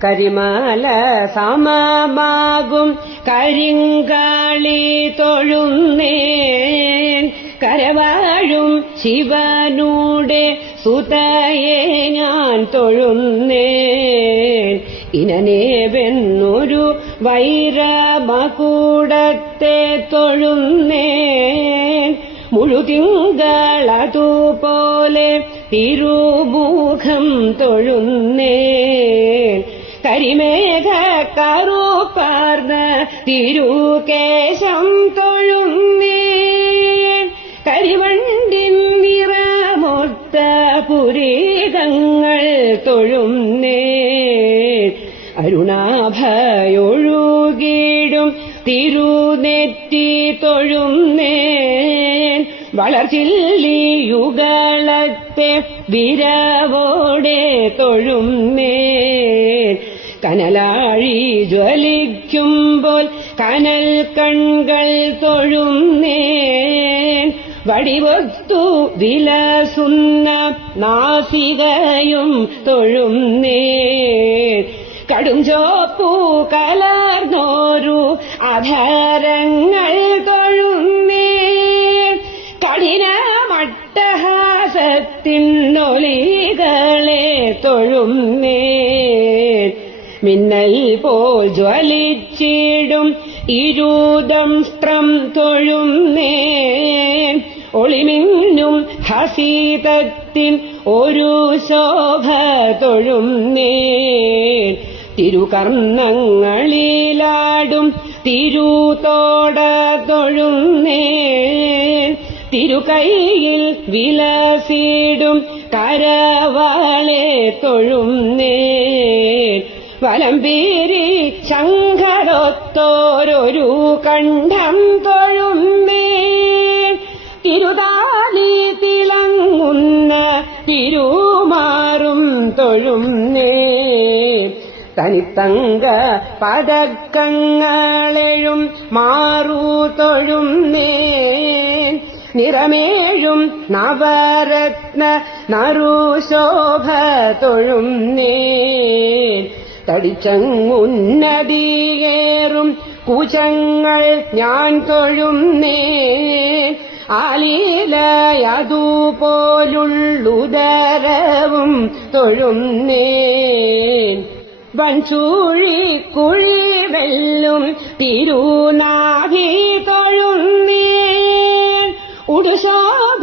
കരിമല സമമാകും കരിങ്കാളി തൊഴുന്നേൻ കരവാഴും ശിവനൂടെ സുതയെ ഞാൻ തൊഴുന്നേൻ ഇനനേവെന്നൊരു വൈരമകൂടത്തെ തൊഴുന്നേൻ മുഴുതിങ്കളതുപോലെ തിരുമുഖം തൊഴുന്നേൻ കരിമേഘ കറുപ്പാർന്ന തിരുകേശം തൊഴുന്നേൻ കരിവണ്ടിൻ നിറമൊത്ത പുരീകങ്ങൾ തൊഴുന്നേൻ അരുണാഭയൊഴുകിടും തിരുനെറ്റി തൊഴുന്നേൻ വളർച്ചില്ലിയുകളത്തെ വിരവോടെ തൊഴുന്നേൻ കനലാഴി ജ്വലിക്കുമ്പോൾ കനൽ കൺകൾ തൊഴുന്നേൻ വടിവൊത്തു വിലസുന്ന നാസികയും തൊഴുന്നേൻ കടും ചോപ്പു കലർന്നോരു അധരങ്ങൾ തൊഴുന്നേൻ കഠിനമട്ടഹാസത്തിനൊലികളെ തൊഴുന്നേൻ മിന്നൽ പോൽ ജ്വലിച്ചിടും ഇരുദംസ്ത്രം തൊഴുന്നേൻ ഒളിമിന്നും ഹസീതത്തിൻ ഒരു ശോഭ തൊഴുന്നേൻ തിരുകർണങ്ങളിലാടും തിരുതോട തൊഴുന്നേൻ തിരുകൈയിൽ വിലസിടും കരവാളെ തൊഴുന്നേൻ വലംപീരി ശങ്കരൊത്തോരൊരു കണ്ഠം തൊഴുന്നേൻ തിരുതാലി തിളങ്ങുന്ന തിരുമാറും തൊഴുന്നേൻ തനിത്തങ്ക പതക്കങ്ങളെഴും മാറു തൊഴുന്നേൻ നിറമേഴും നവരത്ന നറുശോഭ തൊഴുന്നേൻ തടിച്ചങ്ങുന്നതിയേറും കുചങ്ങൾ ഞാൻ തൊഴുന്നേൻ ആലീലയതുപോലുള്ളുദരവും തൊഴുന്നേൻ വൻചൂഴി കുഴി വെല്ലും തിരുനാഭി തൊഴുന്നേൻ ഉടുശോഭ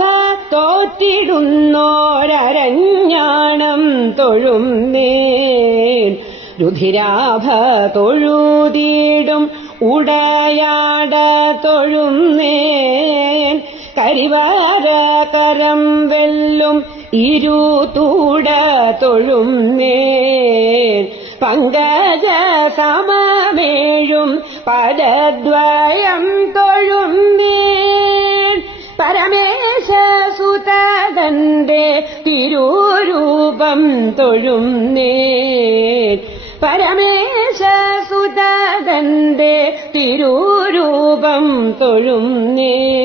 തോറ്റിടുന്നോരരഞ്ഞാണം തൊഴുന്നേൻ രുധിരാഭ തൊഴുതിടും ഉടയാട തൊഴുന്നേൻ കരിവാരകരം വെല്ലും ഇരുതൂട തൊഴുന്നേൻ പങ്കജ സമമേഴും പദദ്വയം തൊഴുന്നേൻ പരമേശ സുതന്റെ തിരുരൂപം തൊഴുന്നേൻ പരമേശ സുതന്റെ തിരുരൂപം തൊഴുന്നേൻ